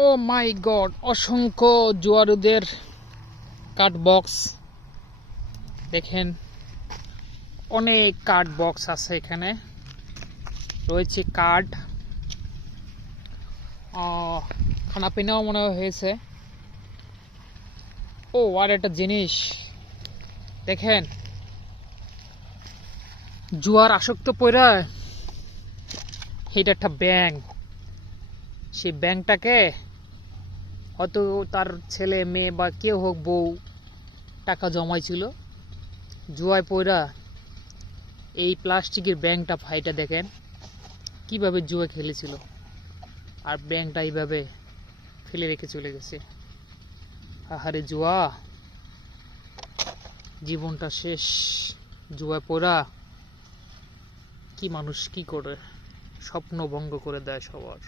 ও মাই god, অসংখ্য জুয়ারুদের card box দেখেন। অনেক কার্ড বক্স আছে এখানে, রয়েছে কার্ড। খানা পিনাও মনে হয়েছে। ও আর একটা জিনিস দেখেন, জুয়ার আসক্ত পইরা এটা একটা ব্যাংক। সেই ব্যাংকটাকে হয়তো তার ছেলে মেয়ে বা কেউ হোক, বউ টাকা জমাইছিল, জুয়ায় পইরা এই প্লাস্টিকের ব্যাংকটা ফাইটা দেখেন কিভাবে জুয়া খেলেছিল, আর ব্যাংকটা এইভাবে ফেলে রেখে চলে গেছে। আহারে জুয়া, জীবনটা শেষ। জুয়ায় পড়া কি মানুষ কি করে, স্বপ্ন ভঙ্গ করে দেয় সবার।